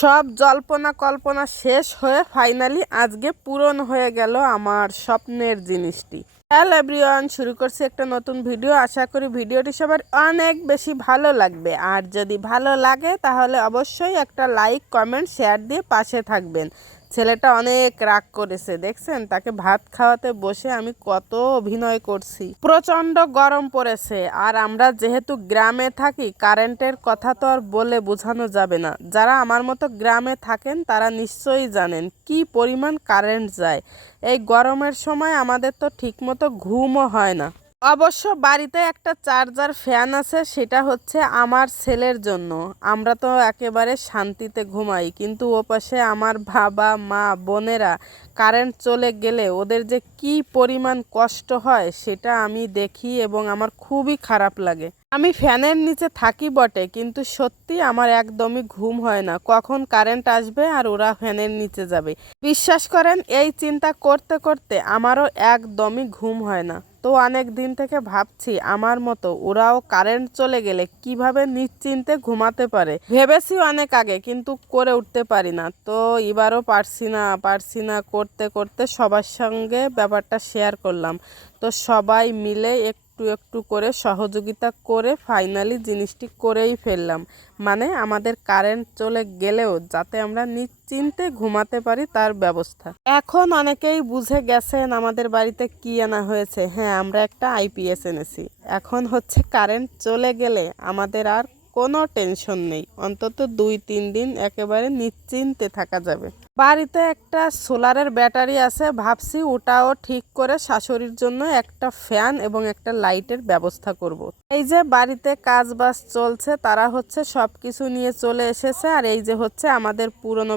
সব জল্পনা কল্পনা শেষ হয়ে ফাইনালি আজকে পূরণ হয়ে গেল আমার স্বপ্নের জিনিসটি। হ্যালো এভরিওয়ান, শুরু করছি একটা নতুন ভিডিও। আশা করি ভিডিওটি সবার অনেক বেশি ভালো লাগবে। আর যদি ভালো লাগে তাহলে অবশ্যই একটা লাইক, কমেন্ট, শেয়ার দিয়ে পাশে থাকবেন। ছেলেটা অনেক রাগ করেছে, দেখছেন? তাকে ভাত খাওয়াতে বসে আমি কত অভিনয় করছি। প্রচণ্ড গরম পড়েছে, আর আমরা যেহেতু গ্রামে থাকি, কারেন্টের কথা তো আর বলে বোঝানো যাবে না। যারা আমার মতো গ্রামে থাকেন তারা নিশ্চয়ই জানেন কি পরিমাণ কারেন্ট যায়। এই গরমের সময় আমাদের তো ঠিকমতো ঘুমও হয় না। অবশ্য বাড়িতে একটা চার্জার ফ্যান আছে, সেটা হচ্ছে আমার ছেলের জন্য। আমরা তো একেবারে শান্তিতে ঘুমাই, কিন্তু ও পাশে আমার বাবা, মা, বোনেরা কারেন্ট চলে গেলে ওদের যে কি পরিমাণ কষ্ট হয় সেটা আমি দেখি এবং আমার খুবই খারাপ লাগে। আমি ফ্যানের নিচে থাকি বটে, কিন্তু সত্যি আমার একদমই ঘুম হয় না। কখন কারেন্ট আসবে আর ওরা ফ্যানের নিচে যাবে। বিশ্বাস করেন, এই চিন্তা করতে করতে আমারও একদমই ঘুম হয় না। তো অনেক দিন থেকে ভাবছি আমার মতো ওরাও কারেন্ট চলে গেলে কিভাবে নিশ্চিন্তে ঘুমাতে পারে। ভেবেছি অনেক আগে, কিন্তু করে উঠতে পারি না। তো এবারও পারছি না করতে করতে সবার সঙ্গে ব্যাপারটা শেয়ার করলাম। তো সবাই মিলে একটু একটু করে সহযোগিতা করে ফাইনালি জিনিসটি করেই ফেললাম। মানে আমাদের কারেন্ট চলে গেলেও যাতে আমরা নিশ্চিন্তে ঘুমাতে পারি তার ব্যবস্থা। এখন অনেকেই বুঝে গেছেন আমাদের বাড়িতে কি আনা হয়েছে। হ্যাঁ, আমরা একটা আইপিএস এনেছি। এখন হচ্ছে কারেন্ট চলে গেলে আমাদের আর কোনো টেনশন নেই। অন্তত 2-3 দিন একেবারে নিশ্চিন্তে থাকা যাবে। বাড়িতে একটা সোলারের ব্যাটারি আছে, ভাবছি ওটাও ঠিক করে শাশুড়ির জন্য একটা ফ্যান এবং একটা লাইটের ব্যবস্থা করব। এই যে বাড়িতে কাজ বাজ চলছে, তারা হচ্ছে সব কিছু নিয়ে চলে এসেছে। আর এই যে হচ্ছে আমাদের পুরনো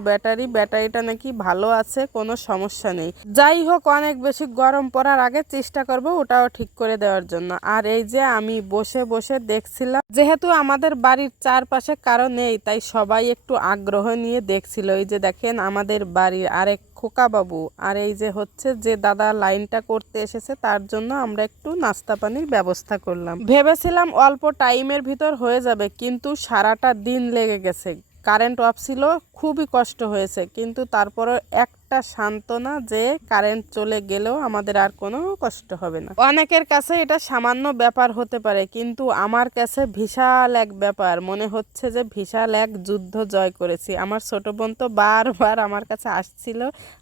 ব্যাটারিটা নাকি ভালো আছে, কোনো সমস্যা নেই। যাই হোক, অনেক বেশি গরম পড়ার আগে চেষ্টা করব ওটাও ঠিক করে দেওয়ার জন্য। আর এই যে আমি বসে বসে দেখছিলাম, যেহেতু আমাদের বাড়ির চারপাশে কারো নেই, তাই সবাই একটু আগ্রহ নিয়ে দেখছিল। এই যে দেখেন আমাদের বাড়ির আরেক খোকা বাবু, আর এই যে হচ্ছে যে দাদা লাইনটা করতে এসেছে, তার জন্য আমরা একটু নাস্তা পানির ব্যবস্থা করলাম। ভেবেছিলাম অল্প টাইমের ভিতর হয়ে যাবে, কিন্তু সারাটা দিন লেগে গেছে। কারেন্ট অফ ছিল, খুবই কষ্ট হয়েছে, কিন্তু তারপরও একটা সান্ত্বনা যে কারেন্ট চলে গেলেও আমাদের আর কোনো কষ্ট হবে না। অনেকের কাছে এটা সামান্য ব্যাপার হতে পারে, কিন্তু আমার কাছে বিশাল এক ব্যাপার। মনে হচ্ছে যে বিশাল এক যুদ্ধ জয় করেছি। আমার ছোট বোন তো বারবার আমার কাছে আসছিল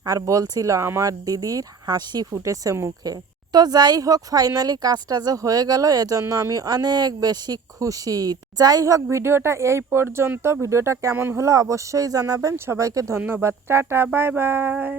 আর বলছিল আমার দিদির হাসি ফুটেছে মুখে। তো যাই হোক, ফাইনালি কাজটা যে হয়ে গেল, এজন্য আমি অনেক বেশি খুশি। যাই হোক, ভিডিওটা এই পর্যন্ত। ভিডিওটা কেমন হলো অবশ্যই জানাবেন। সবাইকে ধন্যবাদ। Tata, bye bye.